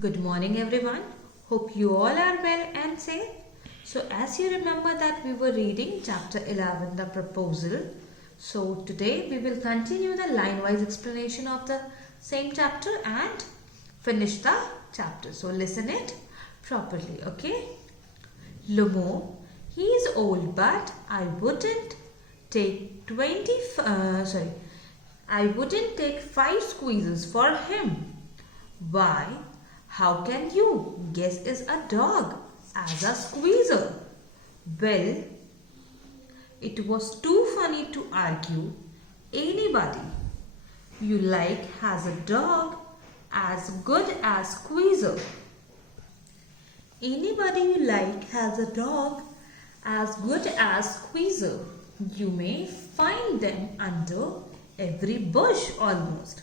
Good morning everyone. Hope you all are well and safe. So as you remember that we were reading chapter 11, the proposal. So today we will continue the line-wise explanation of the same chapter and finish the chapter. So listen it properly, okay? Lomo, he is old but I wouldn't take 5 squeezes for him. Why? How can you guess is a dog as a squeezer? Well, it was too funny to argue. Anybody you like has a dog as good as squeezer. Anybody you like has a dog as good as squeezer. You may find them under every bush almost.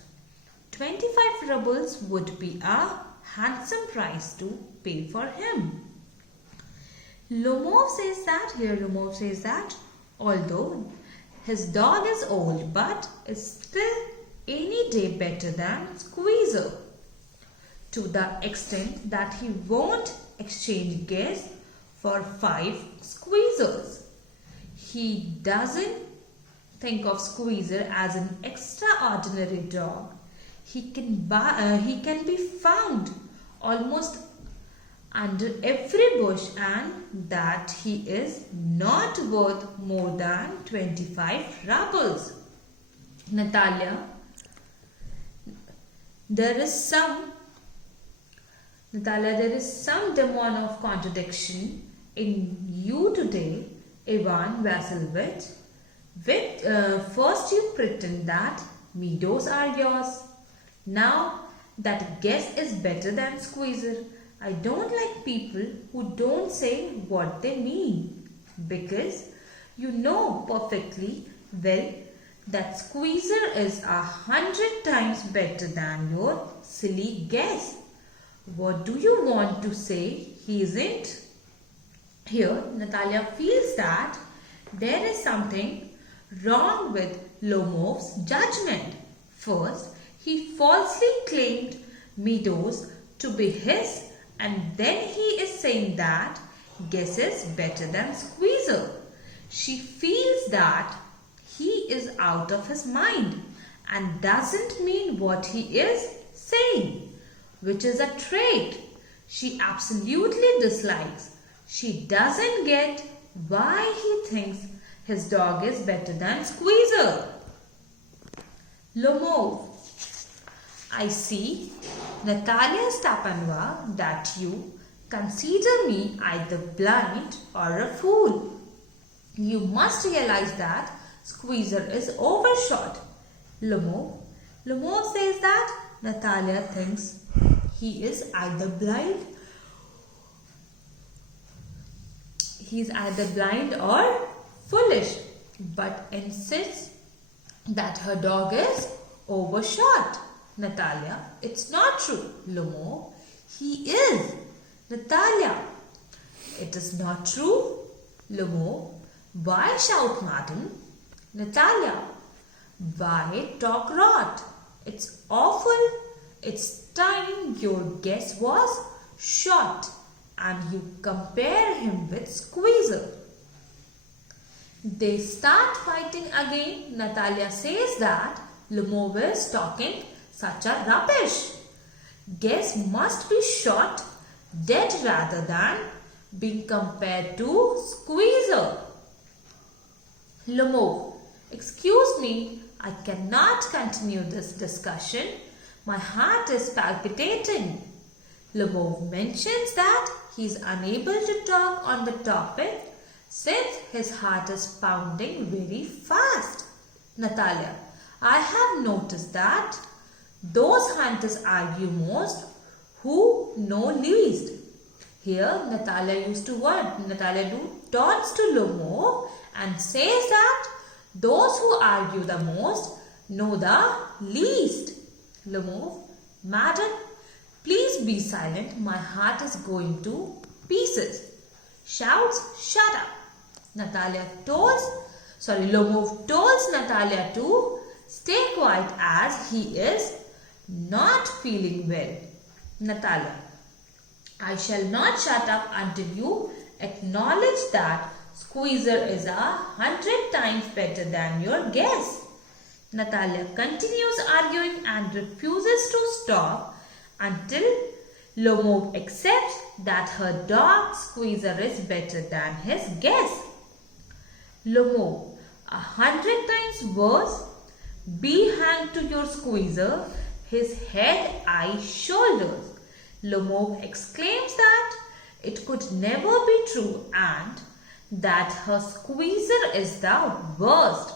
25 rubles would be a handsome price to pay for him. Lomov says that although his dog is old but is still any day better than Squeezer, to the extent that he won't exchange guests for 5 squeezers. He doesn't think of Squeezer as an extraordinary dog. He can be found almost under every bush and that he is not worth more than 25 rubles. Natalia, there is some demon of contradiction in you today, Ivan Vasilievich. First you pretend that meadows are yours. Now that guess is better than Squeezer. I don't like people who don't say what they mean, because you know perfectly well that Squeezer is 100 times better than your silly guess. What do you want to say he isn't? Here Natalia feels that there is something wrong with Lomov's judgment. First, he falsely claimed meadows to be his, and then he is saying that guess is better than Squeezer. She feels that he is out of his mind and doesn't mean what he is saying, which is a trait she absolutely dislikes. She doesn't get why he thinks his dog is better than Squeezer. Lomov, I see, Natalia Stepanovna, that you consider me either blind or a fool. You must realize that Squeezer is overshot. Lomov says that Natalia thinks he is either blind or foolish, but insists that her dog is overshot. Natalia, it's not true. Lomov, he is. Natalia, it is not true. Lomov, why shout, madam? Natalia, why talk rot? It's awful. It's time your guess was shot and you compare him with Squeezer. They start fighting again. Natalia says that Lomov is talking such a rubbish. Guess must be shot dead rather than being compared to Squeezer. Lomov, excuse me, I cannot continue this discussion. My heart is palpitating. Lomov mentions that he is unable to talk on the topic since his heart is pounding very fast. Natalia, I have noticed that those hunters argue most who know least. Here Natalia turns to Lomov and says that those who argue the most know the least. Lomov, madam, please be silent. My heart is going to pieces. Shouts, shut up. Lomov tells Natalia to stay quiet as he is not feeling well. Natalia, I shall not shut up until you acknowledge that Squeezer is 100 times better than your guess. Natalia continues arguing and refuses to stop until Lomov accepts that her dog Squeezer is better than his guess. Lomov, 100 times worse? Be hanged to your Squeezer, his head, eyes, shoulders. Lomov exclaims that it could never be true and that her Squeezer is the worst.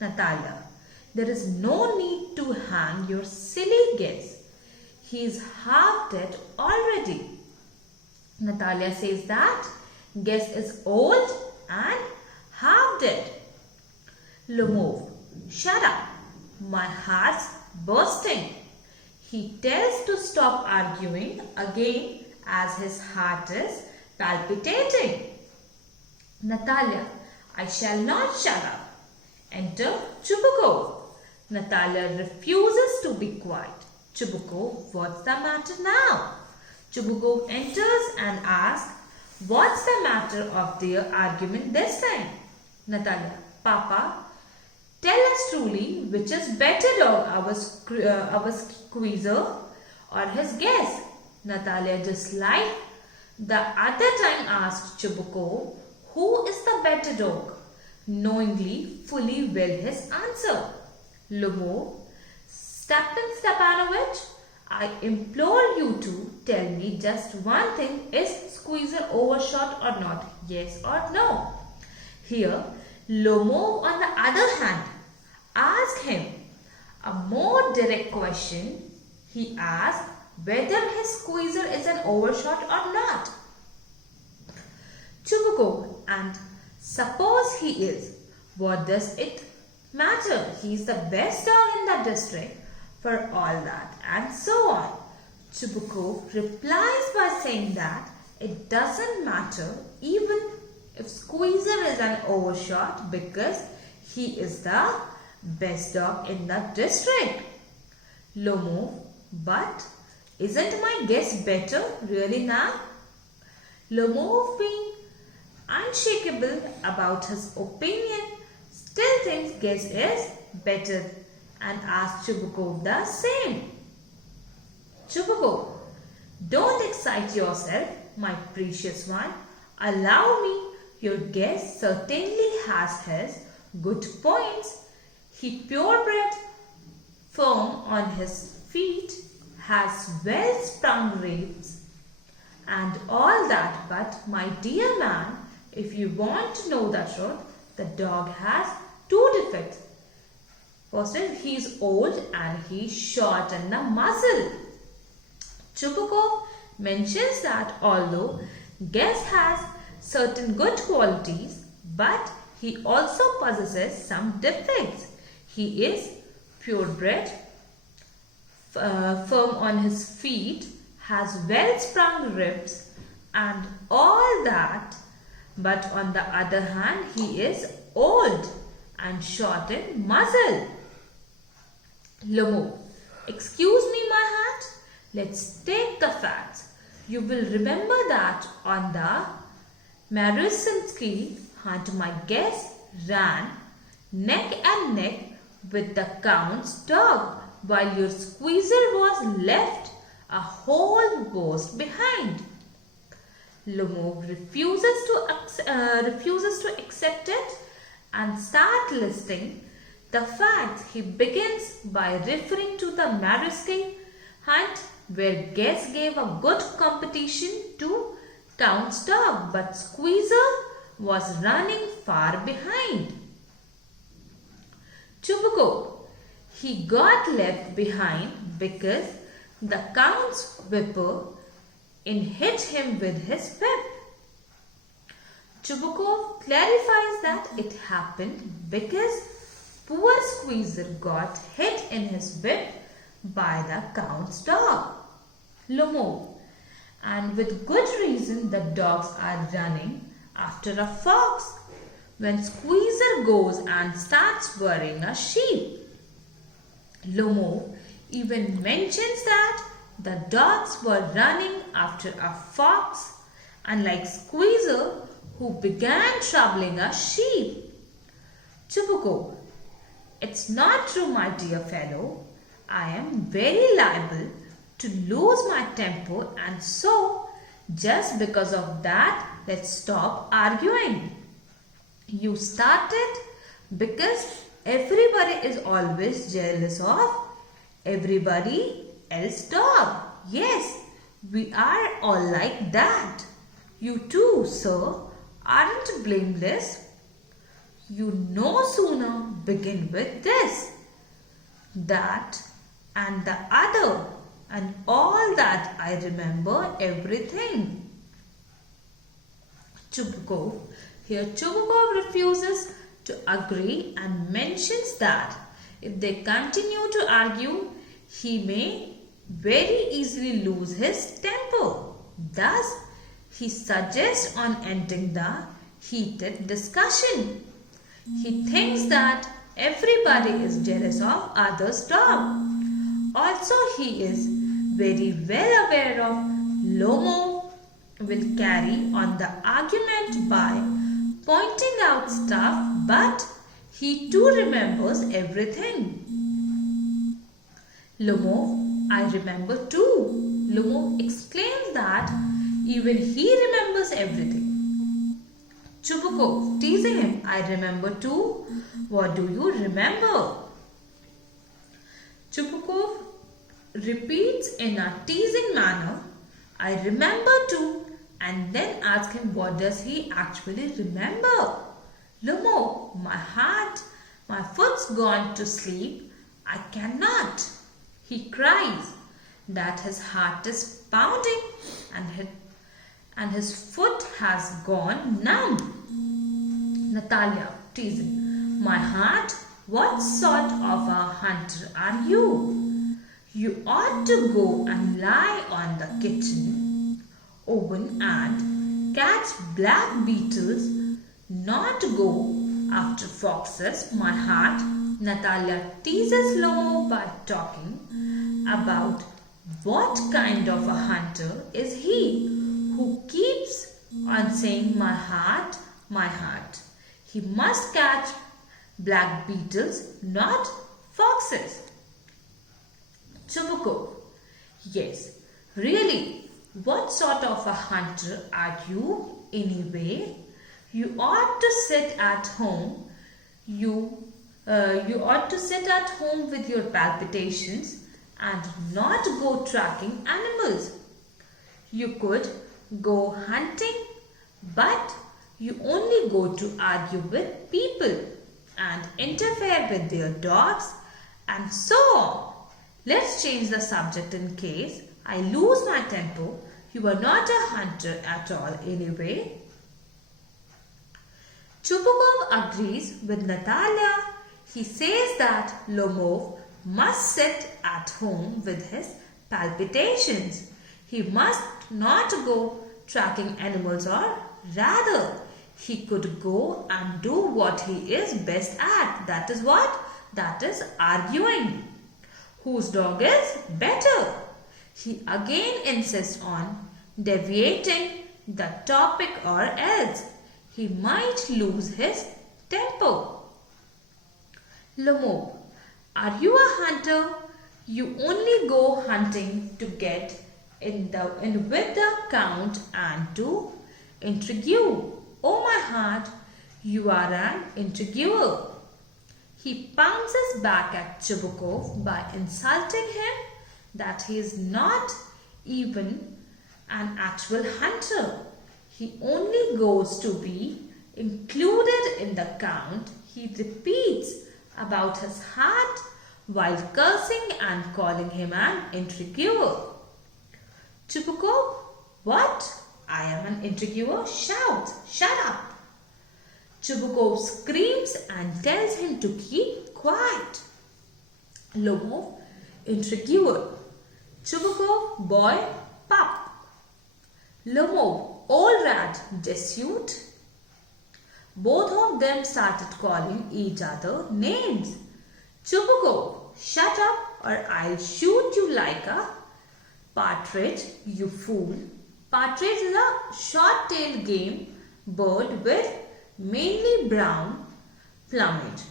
Natalia, there is no need to hang your silly guess. He is half dead already. Natalia says that guess is old and half dead. Lomov, shut up. My heart's bursting. He tells to stop arguing again as his heart is palpitating. Natalia, I shall not shut up. Enter Chubukov. Natalia refuses to be quiet. Chubukov, what's the matter now? Chubukov enters and asks, what's the matter of their argument this time? Natalia, Papa, tell us truly which is better dog, our Squeezer or his guess? Natalia, just like the other time, asked Chubukov, who is the better dog? Knowingly, fully well his answer. Lomov, Stepan Stepanovich, I implore you to tell me just one thing, is Squeezer overshot or not? Yes or no? Here, Lomov on the other hand asked him a more direct question. He asked whether his Squeezer is an overshot or not. Chubukov, and suppose he is, what does it matter? He is the best dog in the district for all that, and so on. Chubukov replies by saying that it doesn't matter even if Squeezer is an overshot because he is the best dog in the district. Lomov, but isn't my guess better really now? Lomov, being unshakable about his opinion, still thinks guess is better and asks Chubukov the same. Chubukov, don't excite yourself, my precious one. Allow me, your guess certainly has his good points. He purebred, firm on his feet, has well-sprung ribs and all that, but my dear man, if you want to know the truth, the dog has two defects. First is he is old and he is short in the muzzle. Chubukov mentions that although Guess has certain good qualities, but he also possesses some defects. He is purebred, firm on his feet, has well-sprung ribs and all that, but on the other hand he is old and short in muzzle. Lomov, excuse me my heart, let's take the facts. You will remember that on the Marusinsky hunt my guess ran neck and neck with the Count's dog, while your Squeezer was left a whole ghost behind. Lomov refuses to accept it and start listing the facts. He begins by referring to the Marusinsky hunt where Guess gave a good competition to Count's dog, but Squeezer was running far behind. Chubukov, he got left behind because the Count's whipper hit him with his whip. Chubukov clarifies that it happened because poor Squeezer got hit in his whip by the Count's dog. Lomov, and with good reason the dogs are running after a fox when Squeezer goes and starts worrying a sheep. Lomov even mentions that The dogs were running after a fox, unlike Squeezer, who began troubling a sheep. Chubuko, it's not true, my dear fellow. I am very liable to lose my temper, and so, just because of that, let's stop arguing. You started because everybody is always jealous of everybody else's dog. Yes, we are all like that. You too, sir, aren't blameless. You no sooner begin with this, that, and the other, and all that I remember everything. Chubukov. Here Chubukov refuses to agree and mentions that if they continue to argue, he may very easily lose his temper. Thus, he suggests on ending the heated discussion. He thinks that everybody is jealous of others' dog. Also, he is very well aware of Lomo will carry on the argument by pointing out stuff, but he too remembers everything. Lomo, I remember too. Lomo exclaims that even he remembers everything. Chubukov, teasing him, I remember too. What do you remember? Chubukov repeats in a teasing manner, I remember too, and then asks him what does he actually remember. Lomo, my foot's gone to sleep. I cannot. He cries that his heart is pounding and his foot has gone numb. Natalia, teasing, my heart, what sort of a hunter are you? You ought to go and lie on the kitchen oven and catch black beetles, not go after foxes, my heart. Natalia teases Lomo by talking about what kind of a hunter is he who keeps on saying my heart, my heart. He must catch black beetles, not foxes. Chubukov, yes, really, what sort of a hunter are you anyway? You ought to sit at home. You ought to sit at home with your palpitations and not go tracking animals. You could go hunting, but you only go to argue with people and interfere with their dogs and so on. Let's change the subject in case I lose my temper. You are not a hunter at all anyway. Chubukov agrees with Natalia. He says that Lomov must sit at home with his palpitations. He must not go tracking animals, or rather, he could go and do what he is best at. That is what? That is arguing. Whose dog is better? He again insists on deviating the topic, or else he might lose his temper. Lomo, are you a hunter? You only go hunting to get in with the count and to intrigue. Oh my heart, you are an intriguer. He pounces back at Chubukov by insulting him that he is not even an actual hunter. He only goes to be included in the count. He repeats about his heart while cursing and calling him an intriguer. Chubukov, what? I am an intriguer? Shouts, shut up. Chubukov screams and tells him to keep quiet. Lomov, intriguer. Chubukov, boy, pup. Lomov, old rat, Jesuit. Both of them started calling each other names. Chubukov, shut up or I'll shoot you like a Partridge, you fool. Partridge is a short-tailed game bird with mainly brown plumage,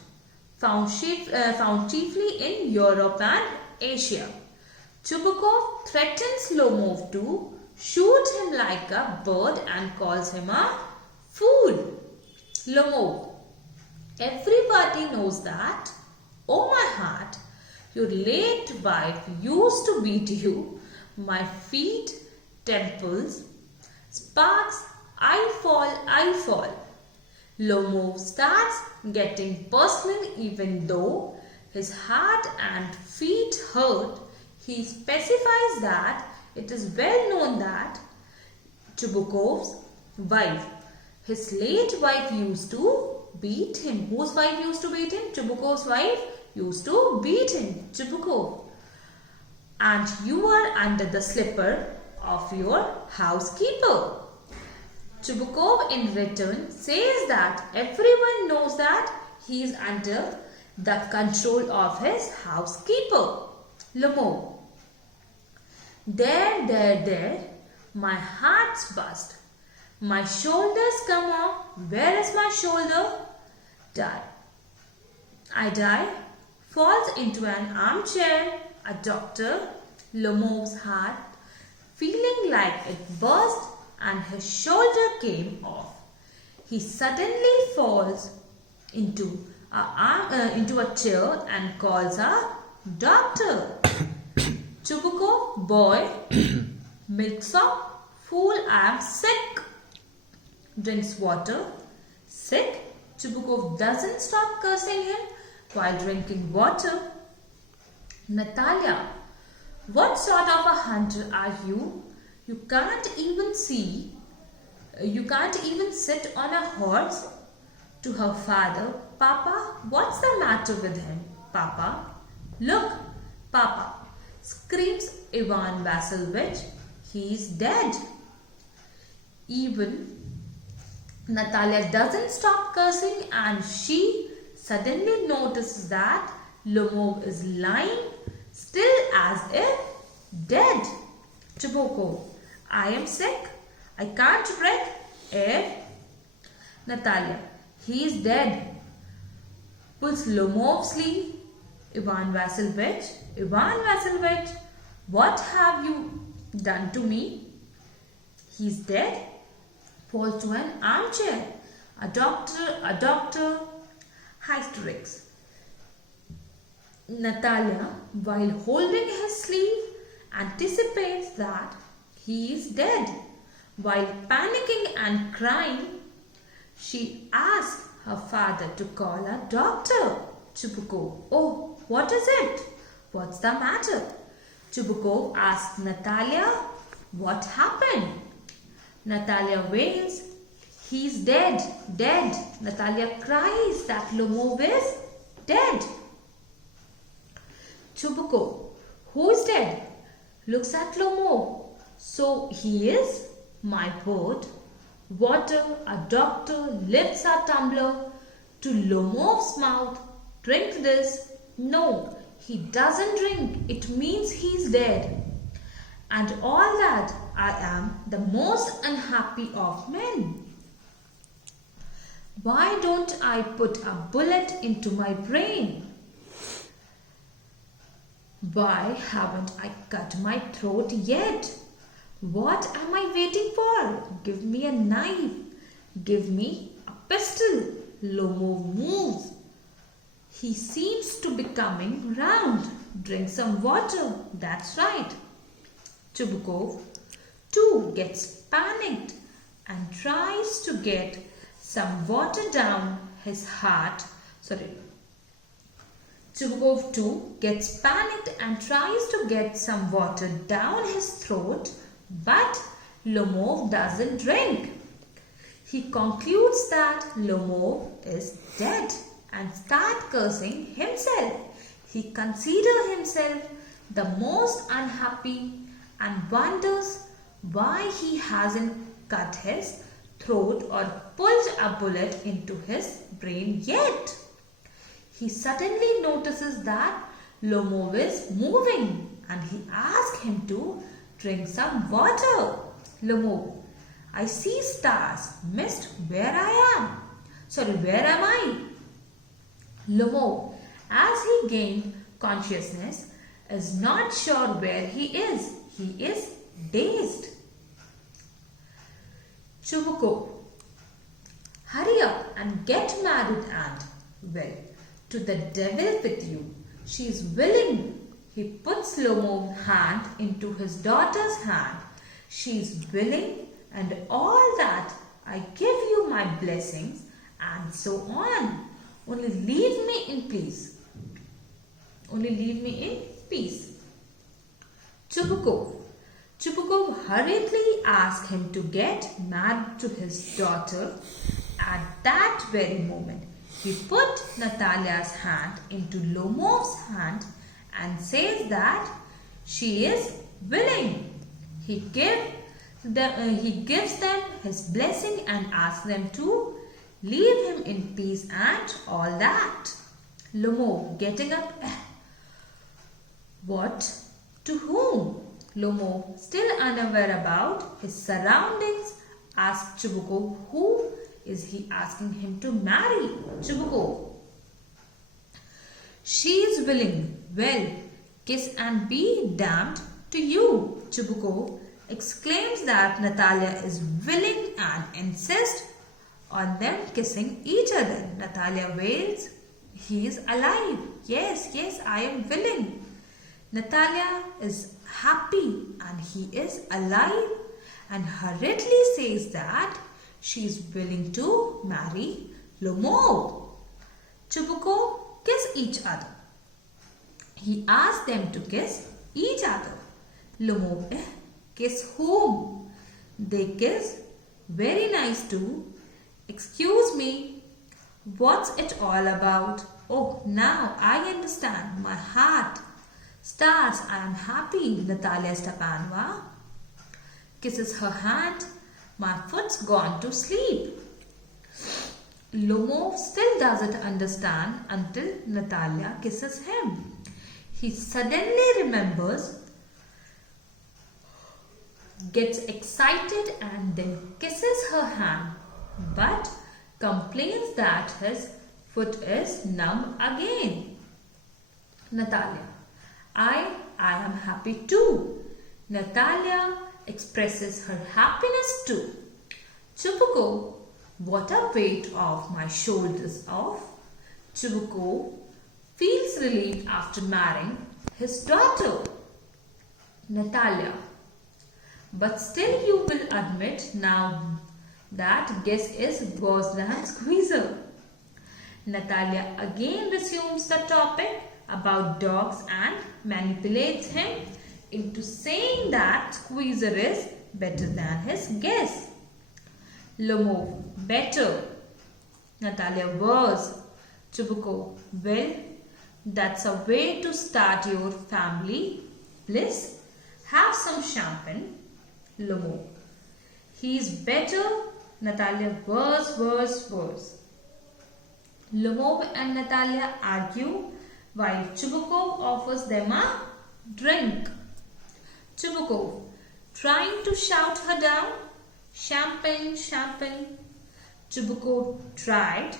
found chiefly in Europe and Asia. Chubukov threatens Lomov to shoot him like a bird and calls him a fool. Lomov, everybody knows that. Oh my heart, your late wife used to beat you. My feet, temples, sparks, I fall. Lomov starts getting personal even though his heart and feet hurt. He specifies that it is well known that Chubukov's wife, his late wife, used to beat him. Whose wife used to beat him? Chubukov's wife used to beat him. Chubukov. And you are under the slipper of your housekeeper. Chubukov in return says that everyone knows that he is under the control of his housekeeper. Lomov. There, my heart's bust. My shoulders come off. Where is my shoulder? Die. I die. Falls into an armchair. A doctor. Lomov's heart, feeling like it burst and his shoulder came off. He suddenly falls into a chair and calls a doctor. Chubukov, boy, milksop, fool, I am sick. Drinks water. Sick. Chubukov doesn't stop cursing him while drinking water. Natalia, what sort of a hunter are you? You can't even sit on a horse. To her father, Papa, what's the matter with him? Papa, look, Papa, screams Ivan Vassilevich, he's dead. Even Natalia doesn't stop cursing and she suddenly notices that Lomov is lying still as if dead. Chubukov, I am sick. I can't breathe air. Natalia, he is dead. Pulls Lomov's sleeve. Ivan Vassilevich, what have you done to me? He's dead. Falls to an armchair. A doctor. Hysterics. Natalia, while holding his sleeve, anticipates that he is dead. While panicking and crying, she asks her father to call a doctor. Chubukov, oh, what is it? What's the matter? Chubukov asks Natalia, what happened? Natalia wails, he's dead. Natalia cries that Lomov is dead. Chubukov, who is dead? Looks at Lomov. So he is? My bird. Water, a doctor lifts a tumbler to Lomov's mouth. Drink this. No, he doesn't drink. It means he's dead. And all that I am the most unhappy of men. Why don't I put a bullet into my brain? Why haven't I cut my throat yet? What am I waiting for? Give me a knife. Give me a pistol. Lomov moves. He seems to be coming round. Drink some water. That's right. Chubukov too gets panicked and tries to get some water down his heart. Chubukov too gets panicked and tries to get some water down his throat, but Lomov doesn't drink. He concludes that Lomov is dead and starts cursing himself. He considers himself the most unhappy and wonders why he hasn't cut his throat or pulled a bullet into his brain yet. He suddenly notices that Lomov is moving and he asks him to drink some water. Lomov, I see stars. Mist, where am I? Lomov, as he gained consciousness, is not sure where he is. He is dazed. Chubukov, hurry up and get married and, well, to the devil with you. She is willing. He puts Lomov's hand into his daughter's hand. She is willing and all that. I give you my blessings and so on. Only leave me in peace. Chubukov hurriedly asked him to get married to his daughter. At that very moment, he put Natalia's hand into Lomov's hand and says that she is willing. He gives them his blessing and asks them to leave him in peace and all that. Lomov getting up. What? To whom? Lomov, still unaware about his surroundings, asked Chubukov who is he asking him to marry. Chubukov, she is willing. Well, kiss and be damned to you. Chubukov exclaims that Natalia is willing and insists on them kissing each other. Natalia wails, he is alive. Yes, I am willing. Natalia is happy and he is alive and hurriedly says that she is willing to marry Lomov. Chubukov kiss each other. He asks them to kiss each other. Lomov, kiss whom? They kiss. Very nice too. Excuse me, what's it all about? Oh, now I understand. My heart starts. I am happy. Natalia Stepanova kisses her hand. My foot's gone to sleep. Lomov still doesn't understand until Natalia kisses him. He suddenly remembers, gets excited and then kisses her hand, but complains that his foot is numb again. Natalia, I am happy too. Natalia expresses her happiness too. Chubukov, what a weight off my shoulders off. Chubukov feels relieved after marrying his daughter. Natalia, but still you will admit now that guess is worse than squeezer. Natalia again resumes the topic about dogs and manipulates him into saying that squeezer is better than his guess. Lomov, better. Natalia, worse. Chubukov, well, that's a way to start your family bliss. Have some champagne. Lomov, he's better. Natalia, worse. Lomov and Natalia argue while Chubukov offers them a drink. Chubukov, trying to shout her down. Champagne. Chubukov, tired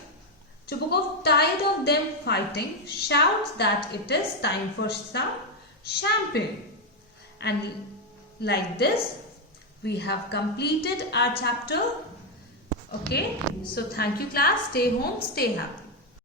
of them fighting, shouts that it is time for some champagne. And like this, we have completed our chapter. Okay, so thank you class. Stay home, stay happy.